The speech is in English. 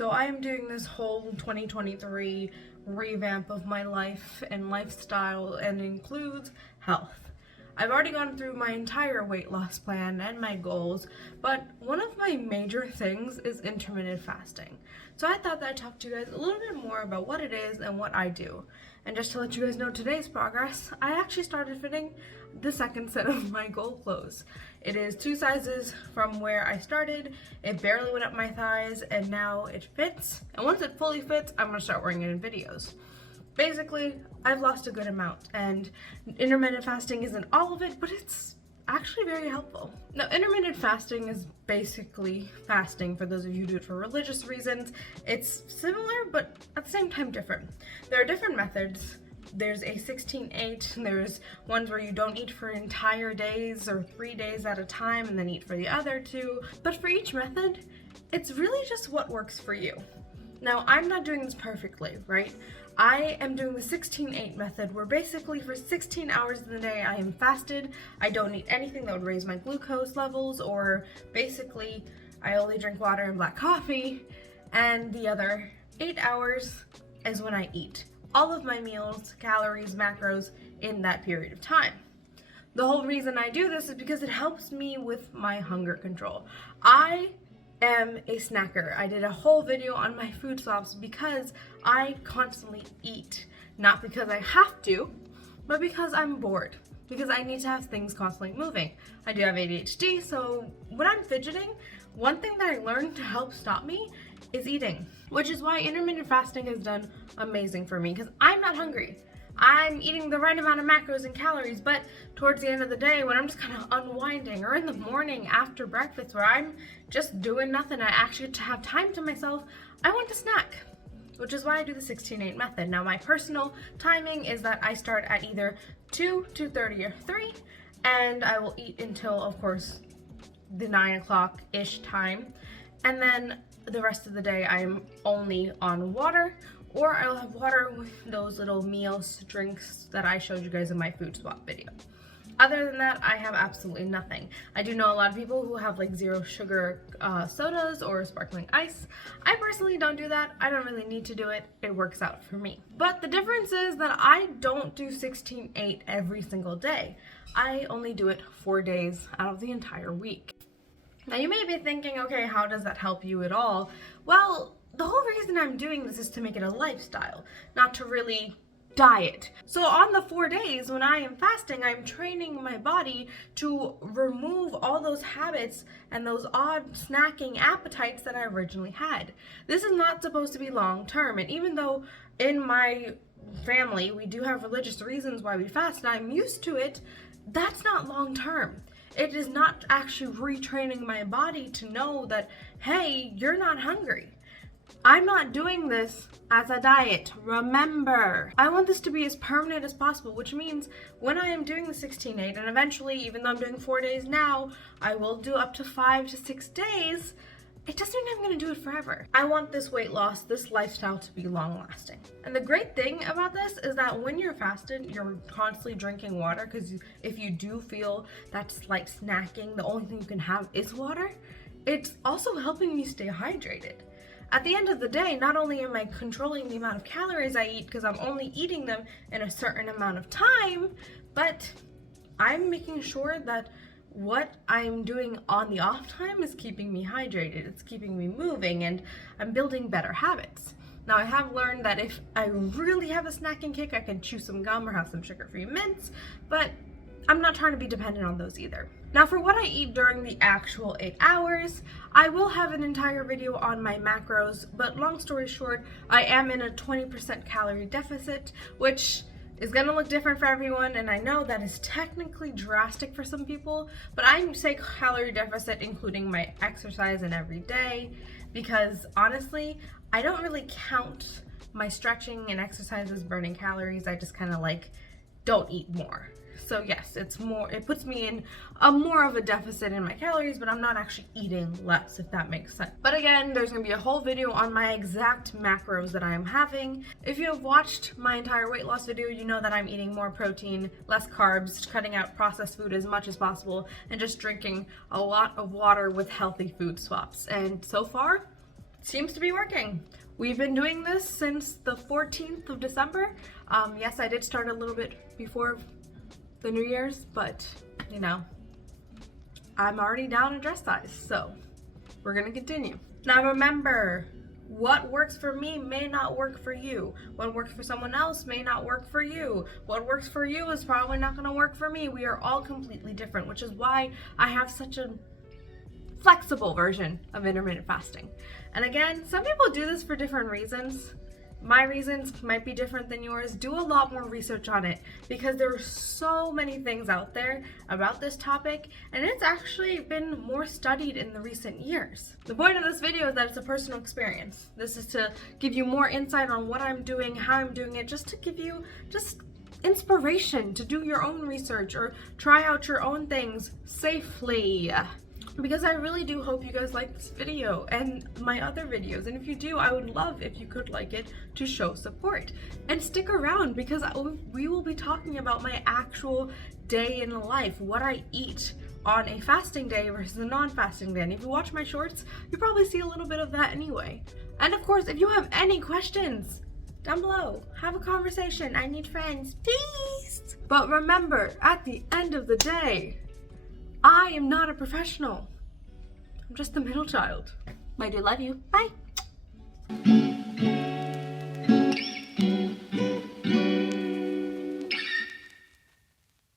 So I am doing this whole 2023 revamp of my life and lifestyle, and includes health. I've already gone through my entire weight loss plan and my goals, but one of my major things is intermittent fasting. So I thought that I'd talk to you guys a little bit more about what it is and what I do. And just to let you guys know today's progress, I actually started fitting the second set of my goal clothes. It is 2 sizes from where I started. It barely went up my thighs and now it fits. And once it fully fits, I'm gonna start wearing it in videos. Basically, I've lost a good amount, and intermittent fasting isn't all of it, but it's actually very helpful. Now, intermittent fasting is basically fasting for those of you who do it for religious reasons. It's similar, but at the same time different. There are different methods. There's a 16-8, there's ones where you don't eat for entire days or 3 days at a time and then eat for the other 2. But for each method, it's really just what works for you. Now, I'm not doing this perfectly, right? I am doing the 16-8 method, where basically for 16 hours of the day I am fasted. I don't eat anything that would raise my glucose levels, or basically I only drink water and black coffee, and the other 8 hours is when I eat all of my meals, calories, macros in that period of time. The whole reason I do this is because it helps me with my hunger control. I am a snacker. I did a whole video on my food swaps because I constantly eat. Not because I have to, but because I'm bored. Because I need to have things constantly moving. I do have ADHD, so when I'm fidgeting, one thing that I learned to help stop me is eating. Which is why intermittent fasting has done amazing for me, because I'm not hungry. I'm eating the right amount of macros and calories, but towards the end of the day, when I'm just kind of unwinding, or in the morning after breakfast where I'm just doing nothing, I actually get to have time to myself, I want to snack, which is why I do the 16-8 method. Now, my personal timing is that I start at either 2, 2:30, or 3, and I will eat until, of course, the 9 o'clock-ish time, and then the rest of the day I'm only on water, or I'll have water with those little meals, drinks that I showed you guys in my food swap video. Other than that, I have absolutely nothing. I do know a lot of people who have like 0 sugar sodas or sparkling ice. I personally don't do that. I don't really need to do it. It works out for me. But the difference is that I don't do 16-8 every single day. I only do it 4 days out of the entire week. Now you may be thinking, okay, how does that help you at all? Well, the whole reason I'm doing this is to make it a lifestyle, not to really diet. So on the 4 days when I am fasting, I'm training my body to remove all those habits and those odd snacking appetites that I originally had. This is not supposed to be long term, and even though in my family we do have religious reasons why we fast and I'm used to it, that's not long term. It is not actually retraining my body to know that, hey, you're not hungry. I'm not doing this as a diet, remember. I want this to be as permanent as possible, which means when I am doing the 16-8, and eventually, even though I'm doing 4 days now, I will do up to 5 to 6 days, it doesn't mean I'm gonna do it forever. I want this weight loss, this lifestyle to be long lasting. And the great thing about this is that when you're fasted, you're constantly drinking water, because if you do feel that slight snacking, the only thing you can have is water, it's also helping me stay hydrated. At the end of the day, not only am I controlling the amount of calories I eat because I'm only eating them in a certain amount of time, but I'm making sure that what I'm doing on the off time is keeping me hydrated, it's keeping me moving, and I'm building better habits. Now, I have learned that if I really have a snacking kick, I can chew some gum or have some sugar-free mints, but I'm not trying to be dependent on those either. Now, for what I eat during the actual 8 hours, I will have an entire video on my macros, but long story short, I am in a 20% calorie deficit, which is gonna look different for everyone, and I know that is technically drastic for some people, but I say calorie deficit including my exercise and every day, because honestly, I don't really count my stretching and exercise as burning calories. I just kind of like don't eat more. So yes, it puts me in more of a deficit in my calories, but I'm not actually eating less, if that makes sense. But again, there's gonna be a whole video on my exact macros that I am having. If you have watched my entire weight loss video, you know that I'm eating more protein, less carbs, cutting out processed food as much as possible, and just drinking a lot of water with healthy food swaps. And so far, seems to be working. We've been doing this since the 14th of December. Yes, I did start a little bit before the New Year's, but you know, I'm already down a dress size, so we're gonna continue. Now remember, what works for me may not work for you. What works for someone else may not work for you. What works for you is probably not gonna work for me. We are all completely different, which is why I have such a flexible version of intermittent fasting. And again, some people do this for different reasons. My reasons might be different than yours. Do a lot more research on it because there are so many things out there about this topic, and it's actually been more studied in the recent years. The point of this video is that it's a personal experience. This is to give you more insight on what I'm doing, how I'm doing it, just to give you just inspiration to do your own research or try out your own things safely. Because I really do hope you guys like this video and my other videos, and if you do, I would love if you could like it to show support. And stick around because we will be talking about my actual day in life, what I eat on a fasting day versus a non-fasting day. And if you watch my shorts, you probably see a little bit of that anyway. And of course, if you have any questions, down below, have a conversation. I need friends, please. But remember, at the end of the day, I am not a professional. I'm just the middle child. I do love you. Bye.